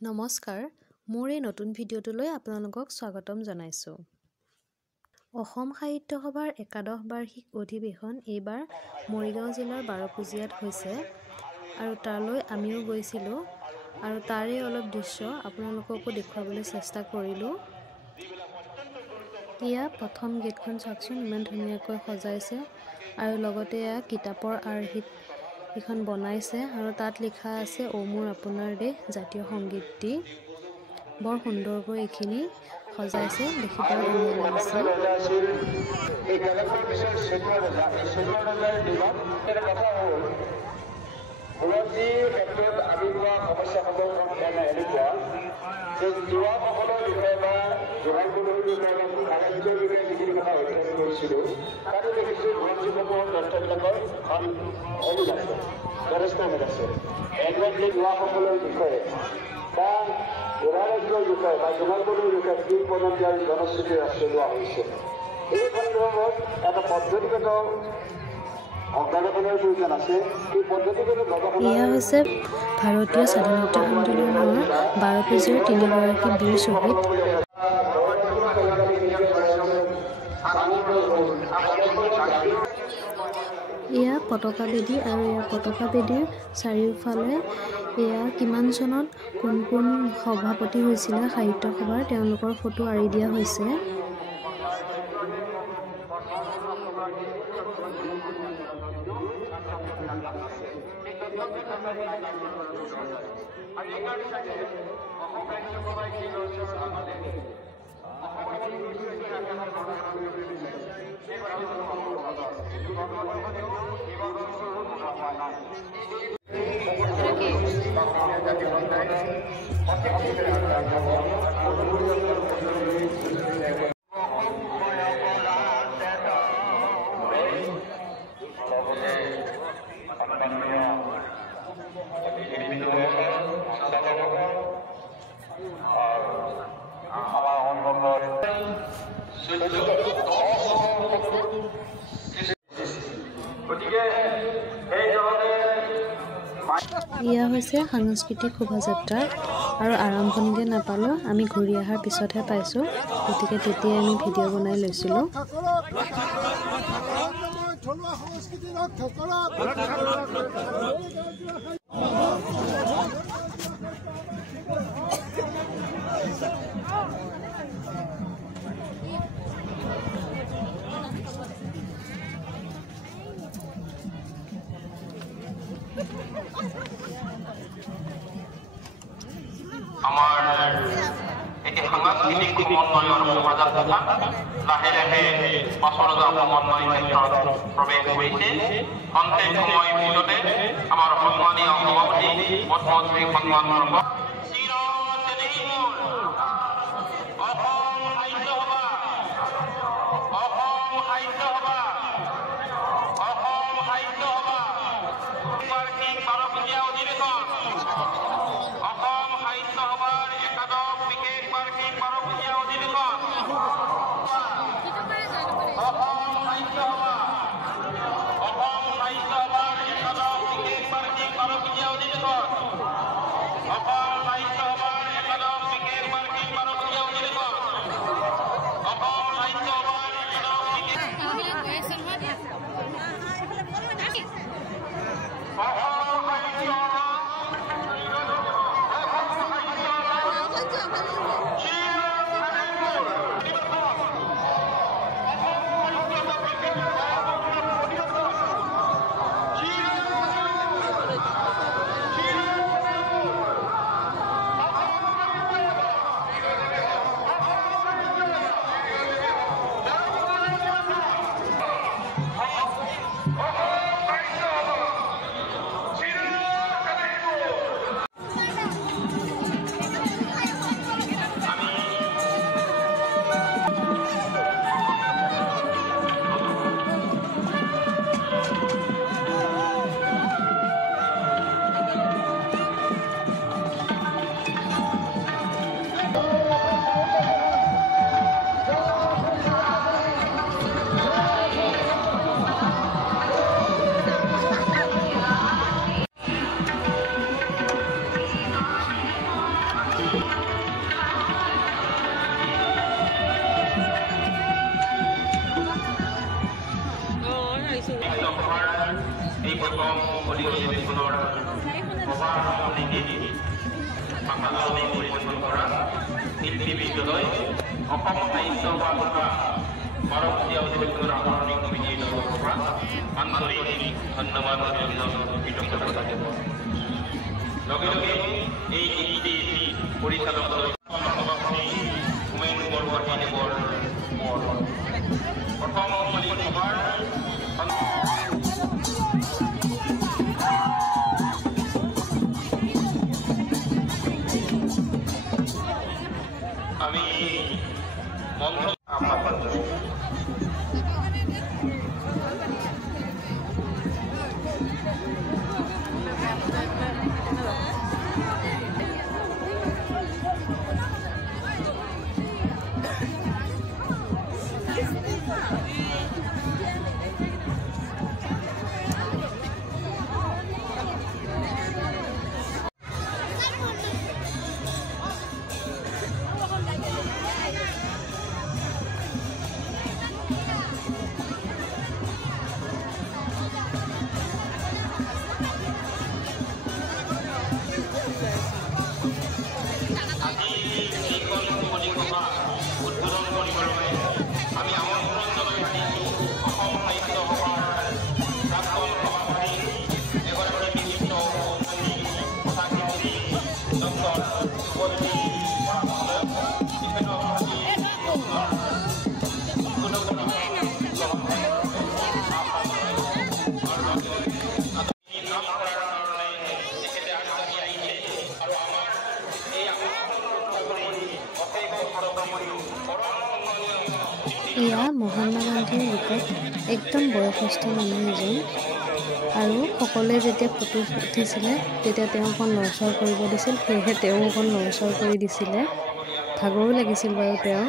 নমস্কাৰ, মোৰ এই নতুন ভিডিঅ'টোলৈ আপোনালোকক স্বাগতম জনাইছোঁ। অসম সাহিত্য সভাৰ একাদশ বাৰ্ষিক অধিৱেশন এইবাৰ মৰিগাঁও জিলাৰ বাৰপুজীয়াত হৈছে আৰু তালৈ আমিও গৈছিলোঁ আৰু তাৰে অলপ দৃশ্য আপোনালোককো দেখুৱাবলৈ চেষ্টা কৰিলোঁ। এয়া প্ৰথম গেটখন চাওকচোন, ইমান ধুনীয়াকৈ সজাইছে আৰু লগতে এয়া কিতাপৰ আৰ্হিত এখন বনাইছে আৰু তাত লিখা আছে "অ মোৰ আপোনাৰ দেশ" জাতীয় সংগীত দি। বৰ সুন্দৰকৈ এইখিনি সজাইছে, দেখি বৰ ধুনীয়া লাগিছে। এয়া হৈছে ভাৰতীয় স্বাধীনতা আন্দোলনৰ বাৰপুজীয়াৰ 3গৰাকী বীৰ শ্বহীদ। এয়া পতাকা বেদী আৰু এয়া পতাকা বেদীৰ চাৰিওফালে এয়া কিমান চনত কোন কোন সভাপতি হৈছিলে সাহিত্য সভাৰ তেওঁলোকৰ ফটো আঁৰি দিয়া হৈছে। এয়া হৈছে সাংস্কৃতিক শোভাযাত্ৰা আৰু আৰম্ভণিতে নাপালোঁ, আমি ঘূৰি অহাৰ পিছতহে পাইছোঁ, গতিকে তেতিয়াই আমি ভিডিঅ' বনাই লৈছিলোঁ। আমাৰ এটি সাংস্কৃতিক সমন্বয়ৰ শোভাযাত্ৰা লাহে লাহে পাছৰজা সমন্বয় ক্ষেত্ৰত প্ৰৱেশ কৰিছে। অন্তিম সময়ৰ ভিতৰতে আমাৰ সন্মানীয় সভাপতি পদ্মশ্ৰী সন্মান সাংস্কৃতিক অধিৱেশনৰ ভাষাজনী পৰিৱেশন কৰা শিল্পী বিদ্যালয় অসম সাহিত্য সভা ভাৰতীয় অধিৱেশনৰ আদৰণি কমিটিৰ তৰফৰ পৰা আন্তৰিক ধন্যবাদ কৃতজ্ঞতা জ্ঞাপন লগে লগে এই গীতটিৰ পৰিচালক সভাপতি হোমেন বৰগোহাঞিদেৱৰ প্ৰথম সভাৰ আমি মন্ত্ৰ এয়া মহাত্মা গান্ধীৰ ৰূপত একদম বয়সস্থ মানুহ এজন আৰু সকলোৱে যেতিয়া ফটো উঠিছিলে তেতিয়া তেওঁ অকণ লৰচৰ কৰিব দিছিল সেয়েহে তেওঁ অকণ লৰচৰ কৰি দিছিলে ভাগৰো লাগিছিল বাৰু তেওঁ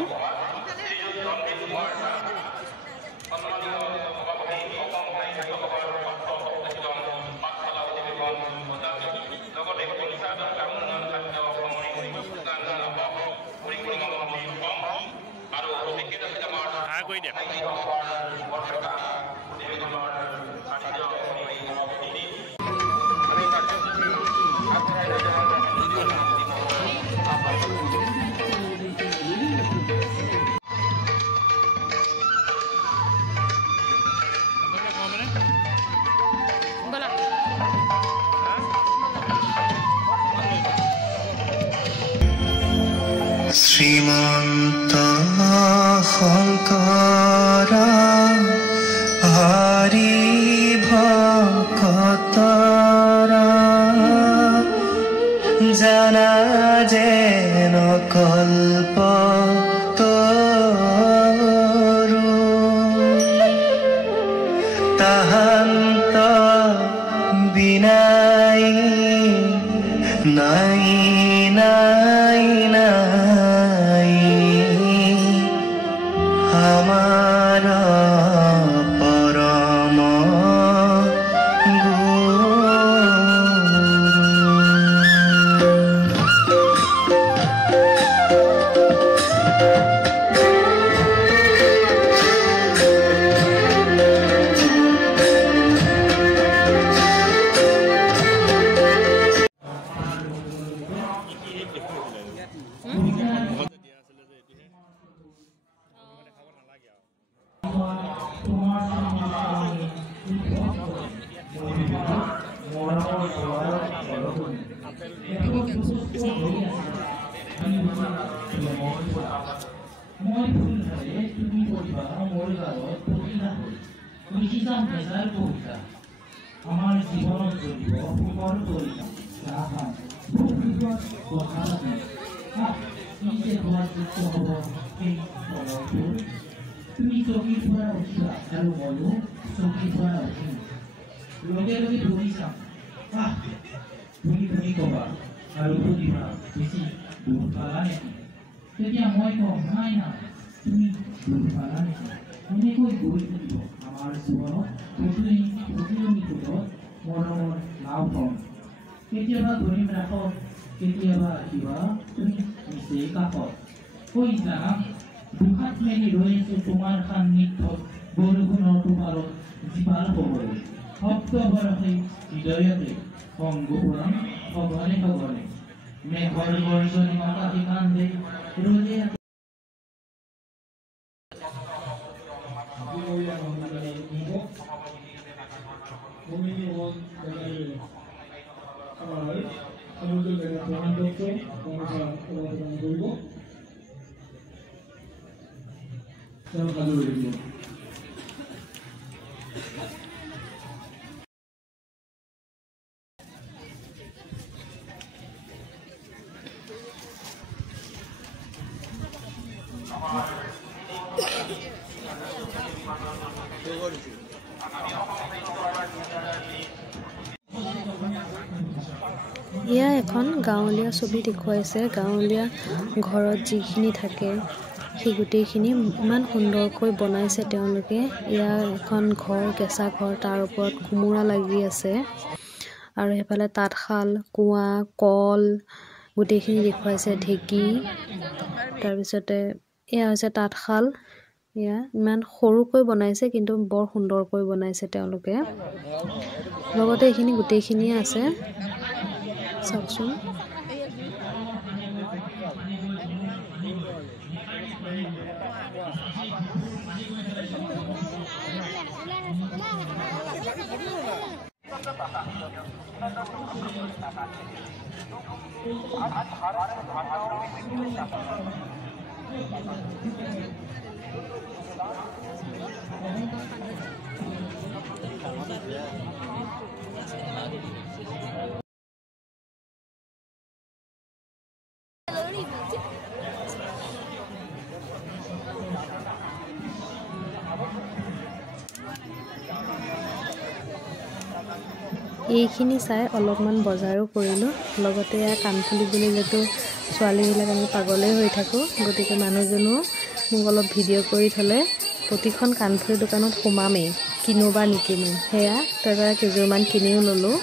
শ্ৰীমন্ত শংকৰ হৰি ভকতৰ জানা যেন কল্প তৰু তাহান্ত বিনাই নাই নাই নাই আমাৰ পৰম আমাৰ জীবন চলিব সুখৰ তৰিকা তুমি চকীৰ পৰা উঠিবা আৰু ময়ো চকীৰ পৰা উঠিম লগে লগে ধৰি চাম ধৰি ধৰি কবা আৰু সুধিবা বেছি দূৰ পালা নেকি তেতিয়া মই কম নাই নাই তুমি দূৰ পালা নেকি এনেকৈ গৈ থাকিব আমাৰ জীৱনত প্ৰতিনিধিত্বত মৰমৰ লাভ হ'ম কেতিয়াবা ধৰিম ৰাখত কেতিয়াবা ৰাখিবা তুমি নিচেই কাষত কৈ জানা দুহাত মেলি ৰৈছো তোমাৰ সান্নিধ্যত বৰষুণৰ টোপালত জীপাল হ'বলৈ শব্দ বৰষে হৃদয়তে সংগোপন সঘনে সঘনে মেঘৰ গৰ্জনে আকাশে কান্দে ৰ'দে এয়া এখন গাঁৱলীয়া ছবি দেখুৱাইছে গাঁৱলীয়া ঘৰত যিখিনি থাকে সেই গোটেইখিনি ইমান সুন্দৰকৈ বনাইছে তেওঁলোকে এয়া এখন ঘৰ কেঁচা ঘৰ তাৰ ওপৰত কোমোৰা লাগি আছে আৰু সেইফালে তাঁতশাল কুঁৱা কল গোটেইখিনি দেখুৱাইছে ঢেঁকী তাৰপিছতে এয়া হৈছে তাঁতশাল এয়া ইমান সৰুকৈ বনাইছে কিন্তু বৰ সুন্দৰকৈ বনাইছে তেওঁলোকে লগতে এইখিনি গোটেইখিনিয়ে আছে চাওকচোন এইখিনি চাই অলপমান বজাৰো কৰিলোঁ লগতে এয়া কাণফুলি বুলিলেতো ছোৱালীবিলাক আমি পাগলেই হৈ থাকোঁ গতিকে মানুহজনো মোক অলপ ভিডিঅ' কৰি থ'লে প্ৰতিখন কাণফুলি দোকানত সোমামেই কিনো বা নিকিনো সেয়া তাৰপৰা কেইযোৰমান কিনিও ল'লোঁ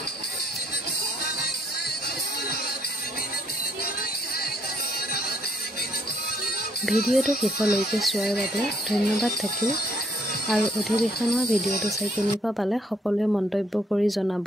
ভিডিঅ'টো শেষলৈকে চোৱাৰ বাবে ধন্যবাদ থাকিল আৰু অধিৱেশনৰ ভিডিঅ'টো চাই কেনেকুৱা পালে সকলোৱে মন্তব্য কৰি জনাব